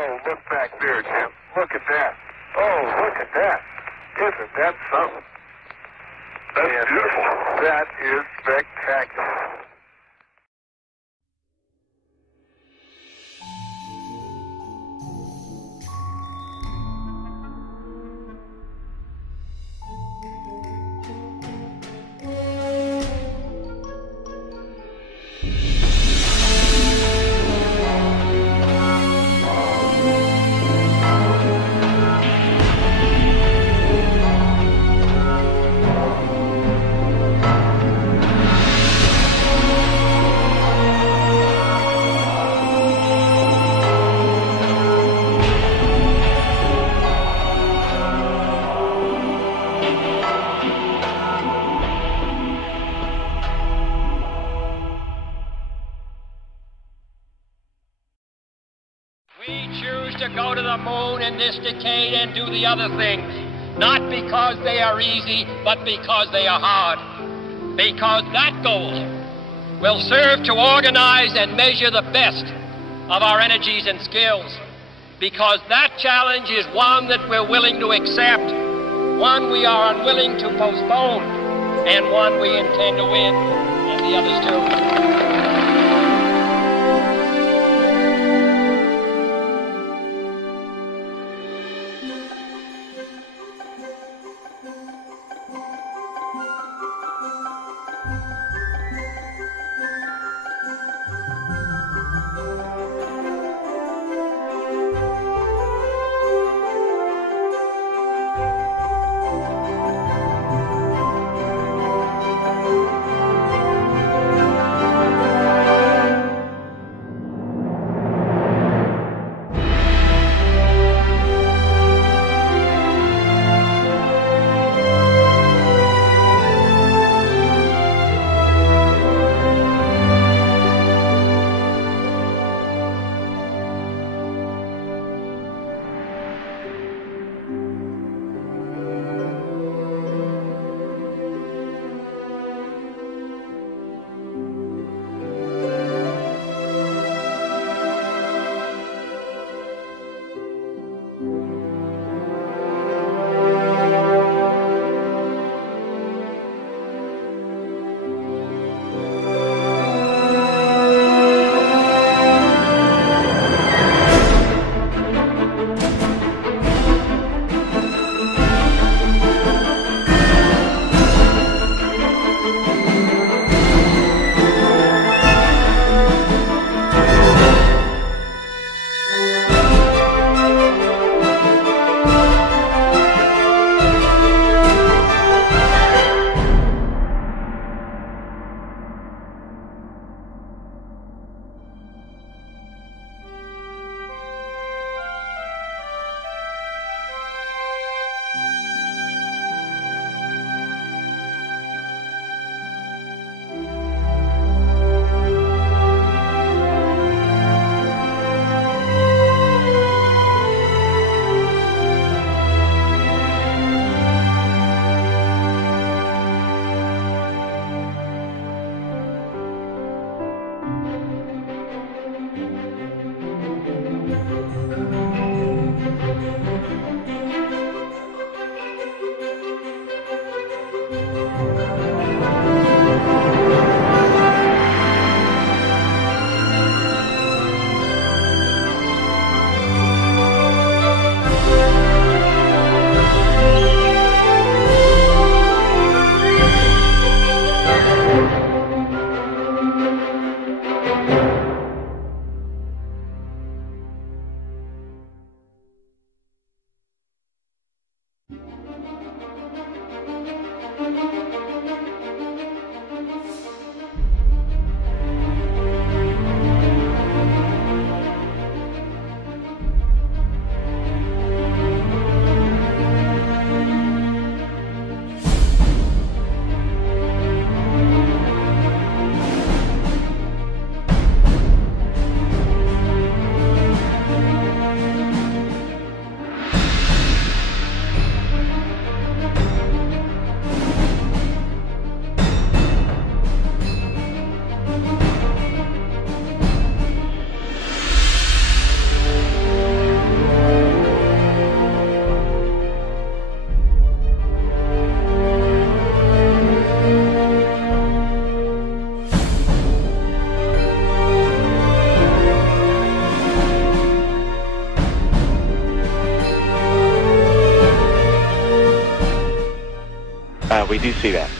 Oh, look back there, Jim. Look at that. Oh, look at that. Isn't that something? That's beautiful. That is spectacular. We choose to go to the moon in this decade and do the other things, not because they are easy, but because they are hard. Because that goal will serve to organize and measure the best of our energies and skills. Because that challenge is one that we're willing to accept, one we are unwilling to postpone, and one we intend to win, and the others too. We do see that.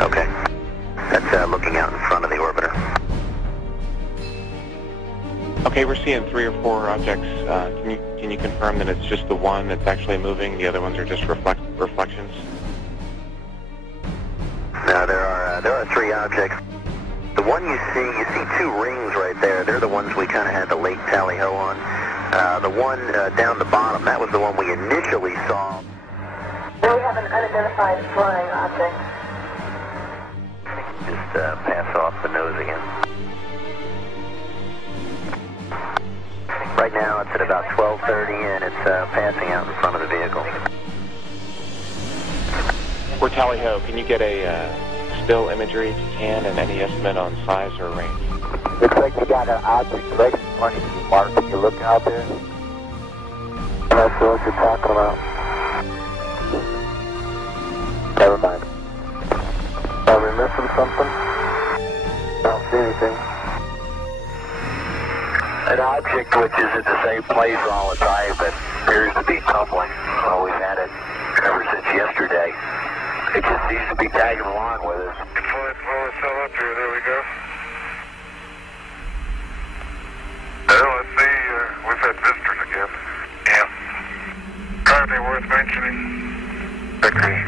Okay. That's looking out in front of the orbiter. Okay, we're seeing 3 or 4 objects. Can you confirm that it's just the one that's actually moving? The other ones are just reflections? No, there are 3 objects. The one you see 2 rings right there. They're the ones we kind of had the late tally-ho on. The one down the bottom, that was the one we initially saw. We have an unidentified flying object. Just pass off the nose again. Right now it's at about 12:30 and it's passing out in front of the vehicle. We're tally-ho. Can you get a still imagery if you can, and any estimate on size or range? Looks like you got an object right in front of you, Mark. Can you look out there? I'm not sure what you're talking about. Never mind. Are we missing something? I don't see anything. An object which is at the same place all the time but appears to be tumbling. Well, we've had it ever since yesterday. It just seems to be tagging along with us. Pull itself up here. There we go. Well, let's see. We've had visitors again. Yeah. Hardly worth mentioning. Agree.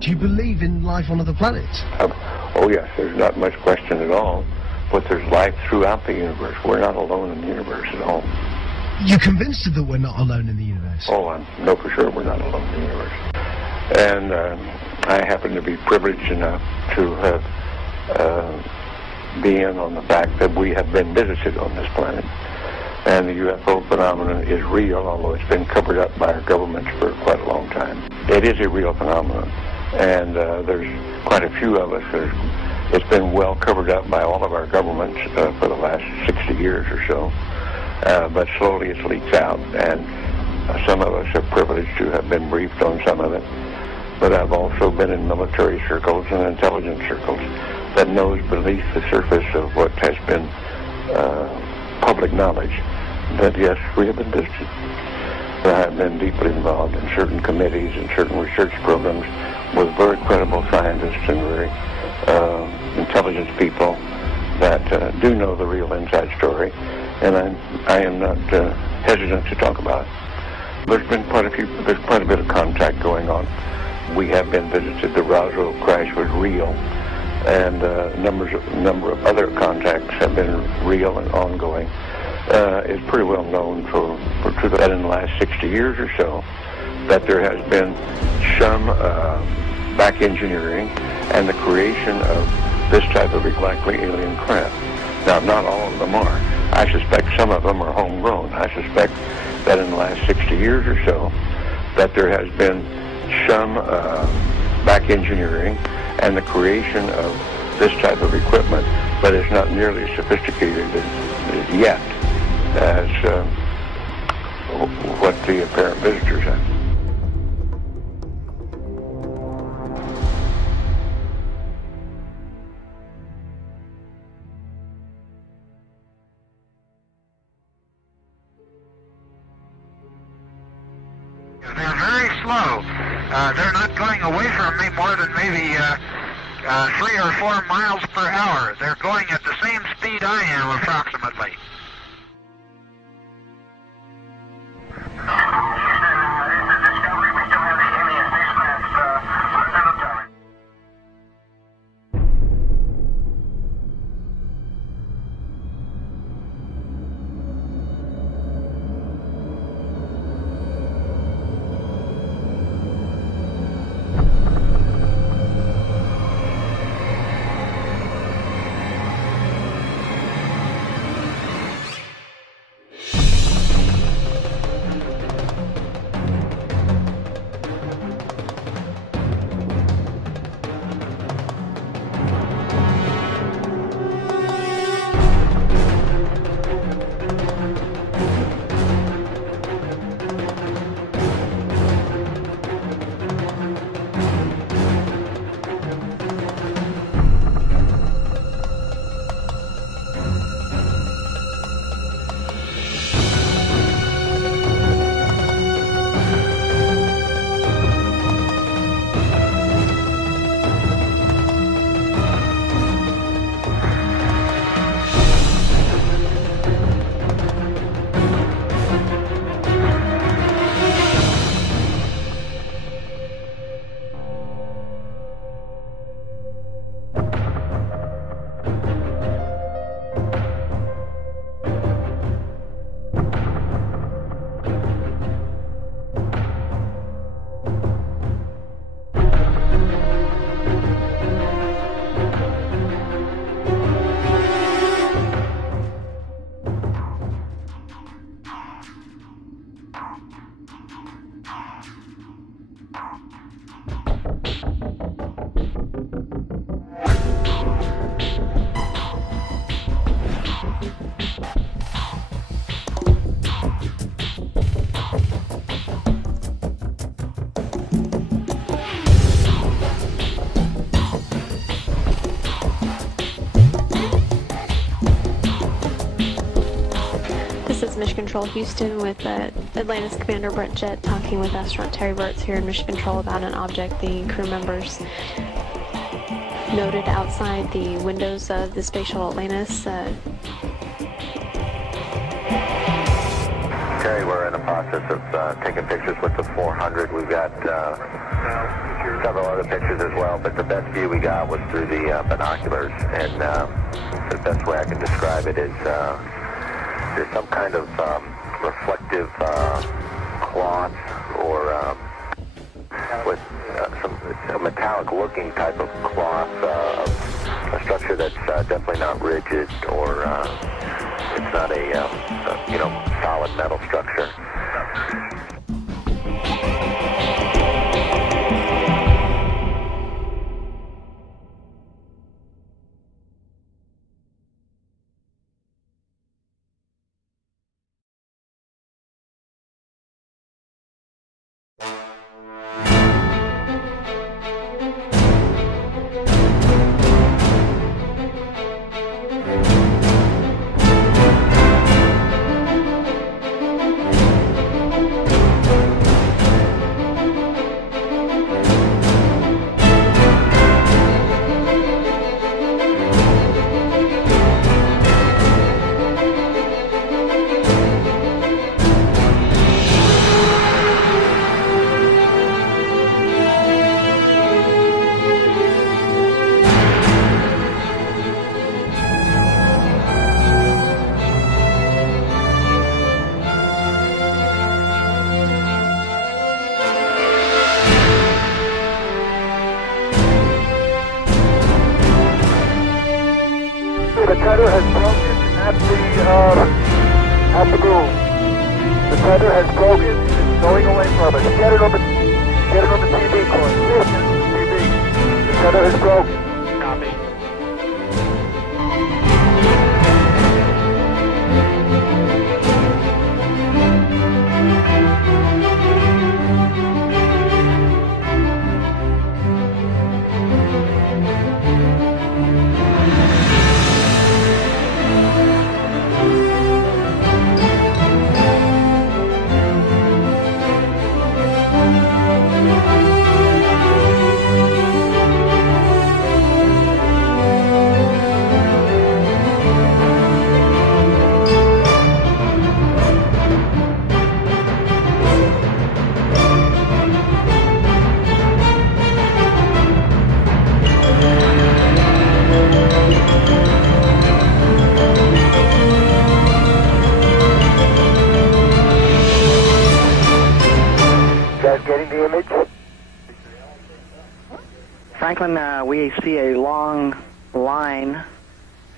Do you believe in life on other planets? Oh yes, there's not much question at all. But there's life throughout the universe. We're not alone in the universe at all. You're convinced that we're not alone in the universe? Oh, I know for sure we're not alone in the universe. And I happen to be privileged enough to have been on the fact that we have been visited on this planet. And the UFO phenomenon is real, although it's been covered up by our governments for quite a long time. It is a real phenomenon. And there's quite a few of us. It's been well covered up by all of our governments for the last 60 years or so. But slowly it leaks out, and some of us are privileged to have been briefed on some of it. But I've also been in military circles and intelligence circles that knows beneath the surface of what has been public knowledge that, yes, we have been visited. I have been deeply involved in certain committees and certain research programs with very credible scientists and very intelligence people that do know the real inside story, and I am not hesitant to talk about it. There's quite a bit of contact going on. We have been visited. The Roswell crash was real, and a number of other contacts have been real and ongoing. It's pretty well known that in the last 60 years or so that there has been some back engineering and the creation of this type of likely alien craft. Now, not all of them are. I suspect some of them are homegrown. I suspect that in the last 60 years or so that there has been some back engineering and the creation of this type of equipment, but it's not nearly as sophisticated yet as what the apparent visitors have. They're very slow. They're not going away from me more than maybe 3 or 4 miles per hour. They're going at the same speed I am, approximately. Mission Control Houston with Atlantis Commander Brent Jett talking with astronaut Terry Burtz here in Mission Control about an object the crew members noted outside the windows of the Space Shuttle Atlantis. Okay, we're in the process of taking pictures with the 400. We've got several other other pictures as well, but the best view we got was through the binoculars, and the best way I can describe it is there's some kind of reflective cloth or with a metallic-looking type of cloth, a structure that's definitely not rigid, or it's not a solid metal structure. The cutter has broken at the boom. The cutter has broken. It's going away from us. Get it on the TV, Corey. Please get it on the TV. The cutter has broken. Copy. Getting the image? Franklin, we see a long line, a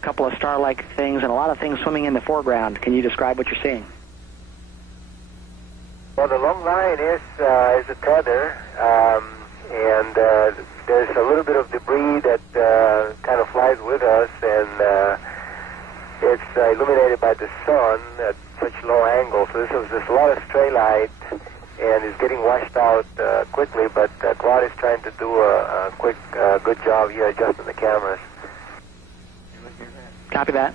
couple of star-like things, and a lot of things swimming in the foreground. Can you describe what you're seeing? Well, the long line is a tether, and there's a little bit of debris that kind of flies with us, and it's illuminated by the sun at such low angle. So there's a lot of stray light, and it's getting washed out quickly, but Claude is trying to do a quick, good job here adjusting the cameras. Copy that.